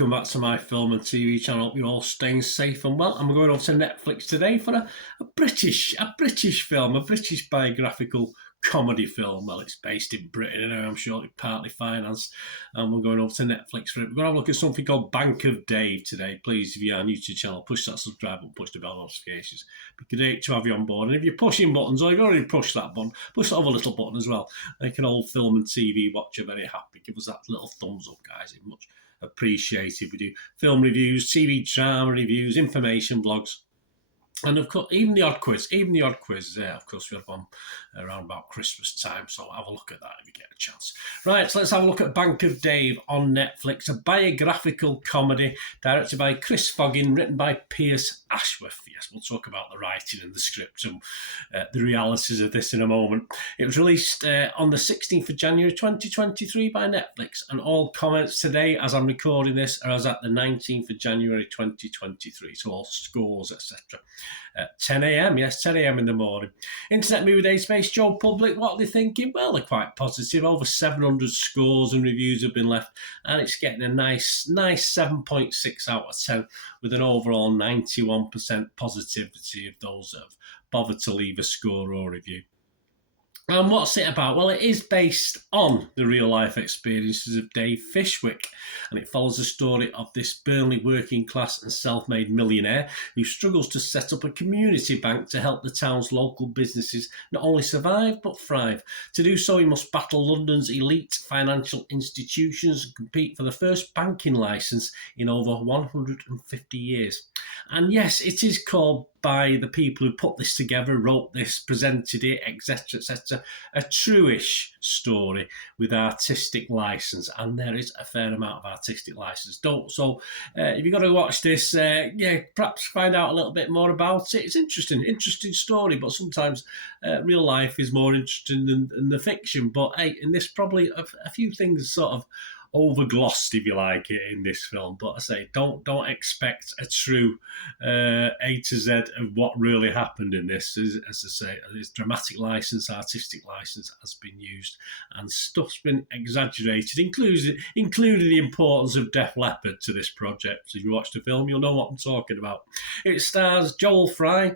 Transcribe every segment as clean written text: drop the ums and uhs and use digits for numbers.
welcome back to my film and TV channel. Hope you're all staying safe and well. And we're going over to Netflix today for a British film, a British biographical comedy film. Well, it's based in Britain, and I'm sure it's partly financed. And we're going over to Netflix for it. We're going to have a look at something called Bank of Dave today. Please, if you are new to the channel, push that subscribe button, push the bell notifications. It'd be great to have you on board. And if you're pushing buttons, or you've already pushed that button, push that other little button as well. Like an old film and TV watcher, very happy. Give us that little thumbs up, guys. It's much appreciated. We do film reviews, TV drama reviews, information blogs, and of course, even the odd quiz. Of course, we have one around about Christmas time, so have a look at that if you get a chance. Right, so let's have a look at Bank of Dave on Netflix, a biographical comedy directed by Chris Foggin, written by Piers Ashworth. Yes, we'll talk about the writing and the script and the realities of this in a moment. It was released on the 16th of January 2023 by Netflix, and all comments today, as I'm recording this, are as at the 19th of January 2023, so all scores, etc. 10 a.m, yes, 10 a.m. in the morning. Internet Movie Database, Joe Public, what are they thinking? Well, they're quite positive. Over 700 scores and reviews have been left, and it's getting a nice 7.6 out of 10 with an overall 91% positivity of those that have bothered to leave a score or review. And what's it about? Well, it is based on the real-life experiences of Dave Fishwick, and it follows the story of this Burnley working-class and self-made millionaire who struggles to set up a community bank to help the town's local businesses not only survive, but thrive. To do so, he must battle London's elite financial institutions and compete for the first banking licence in over 150 years. And yes, it is called by the people who put this together, wrote this, presented it, etc., etc., a true-ish story with artistic license, and there is a fair amount of artistic license. So if you've got to watch this, perhaps find out a little bit more about it. It's interesting story, but sometimes real life is more interesting than the fiction. But hey, in this, probably a few things sort of overglossed, if you like, in this film. But I say, don't expect a true A to Z of what really happened in this. As I say, this dramatic license, artistic license has been used, and stuff's been exaggerated, including the importance of Def Leppard to this project. So if you watch the film, you'll know what I'm talking about. It stars Joel Fry,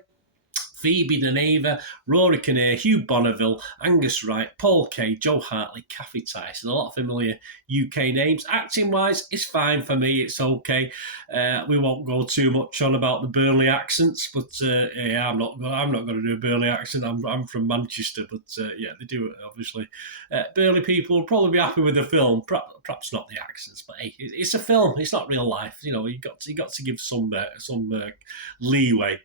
Phoebe Neneva, Rory Kinnear, Hugh Bonneville, Angus Wright, Paul Kay, Joe Hartley, Kathy Tyson. A lot of familiar UK names. Acting-wise, it's fine for me. It's okay. We won't go too much on about the Burnley accents, but I'm not going to do a Burnley accent. I'm from Manchester, but they do it, obviously. Burnley people will probably be happy with the film. Perhaps not the accents, but hey, it's a film. It's not real life. You know, you got to give some leeway.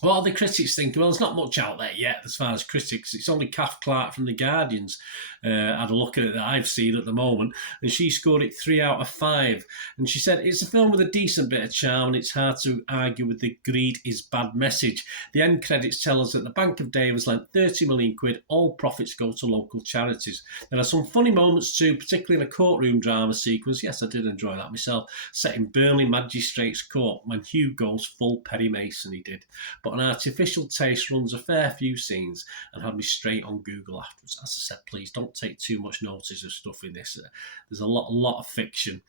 What are the critics thinking? Well, there's not much out there yet as far as critics. It's only Kath Clark from The Guardian's had a look at it that I've seen at the moment, and she scored it 3 out of 5. And she said, it's a film with a decent bit of charm, and it's hard to argue with the greed is bad message. The end credits tell us that the Bank of Dave has lent 30 million quid. All profits go to local charities. There are some funny moments too, particularly in a courtroom drama sequence. Yes, I did enjoy that myself, set in Burnley Magistrates Court when Hugh goes full Perry Mason, he did. But an artificial taste runs a fair few scenes and had me straight on Google afterwards. As I said, please don't take too much notice of stuff in this. There's a lot of fiction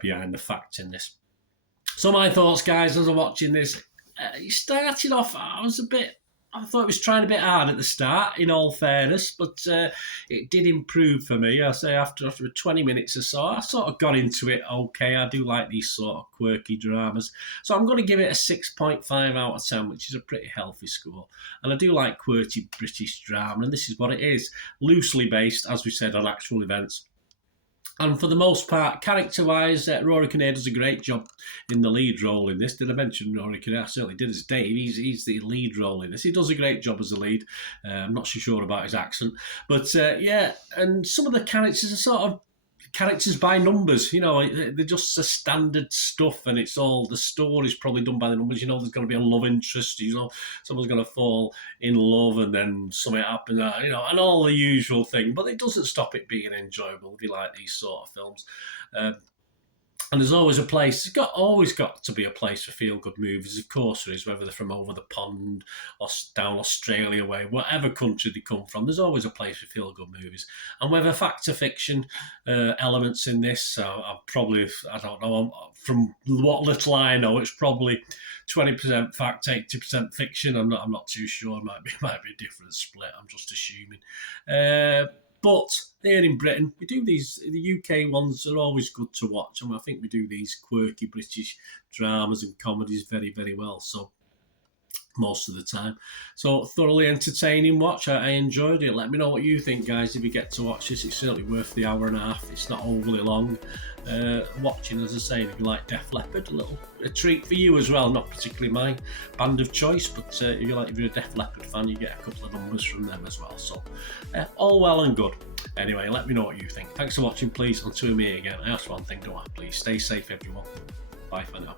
behind the fact in this. So my thoughts, guys, as I'm watching this, it started off, I thought it was trying a bit hard at the start, in all fairness, but it did improve for me. I say after 20 minutes or so, I sort of got into it okay. I do like these sort of quirky dramas. So I'm going to give it a 6.5 out of 10, which is a pretty healthy score. And I do like quirky British drama, and this is what it is. Loosely based, as we said, on actual events. And for the most part, character-wise, Rory Kinnear does a great job in the lead role in this. Did I mention Rory Kinnear? I certainly did as Dave. He's the lead role in this. He does a great job as a lead. I'm not so sure about his accent. But, and some of the characters are sort of characters by numbers. You know, they're just the standard stuff, and it's all, the story's probably done by the numbers. You know, there's going to be a love interest, you know, someone's going to fall in love and then something happens, you know, and all the usual thing. But it doesn't stop it being enjoyable if you like these sort of films. And there's always a place, always got to be a place for feel-good movies, of course there is, whether they're from over the pond or down Australia way, whatever country they come from, there's always a place for feel-good movies. And whether fact or fiction elements in this, so I'm probably, I don't know, from what little I know, it's probably 20% fact, 80% fiction. I'm not too sure. It might be a different split. I'm just assuming. But here in Britain, we do these, the UK ones are always good to watch. And I think we do these quirky British dramas and comedies very, very well. So most of the time. So thoroughly entertaining watch. I enjoyed it. Let me know what you think, guys, if you get to watch this. It's certainly worth the hour and a half. It's not overly long. Watching, as I say, if you like Def Leppard, a treat for you as well. Not particularly my band of choice, but if you're a Def Leppard fan, you get a couple of numbers from them as well. So all well and good. Anyway, let me know what you think. Thanks for watching, please. Until we meet again, I ask one thing, don't I? Please stay safe, everyone. Bye for now.